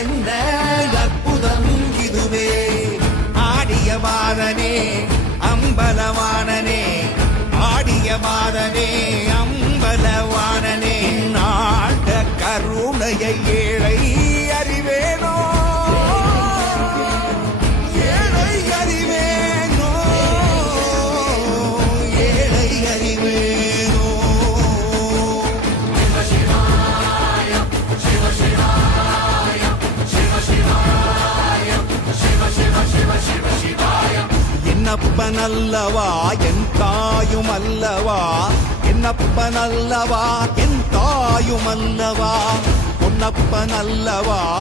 என்ன அற்புதம் இதுவே. ஆடிய பாதனே அம்பலவானனே, ஆடிய பாதனே அம்பலவானனே, நாட கருணையை ஏழை அறிவேனோ, ஏழை அறிவேனோ, ஏழை அறிவேனோ. என்னப்பனல்லவா என் தாயும் அல்லவா, என்னப்பனல்லவா என் தாயும் அல்லவா, பொன்னப்பனல்லவா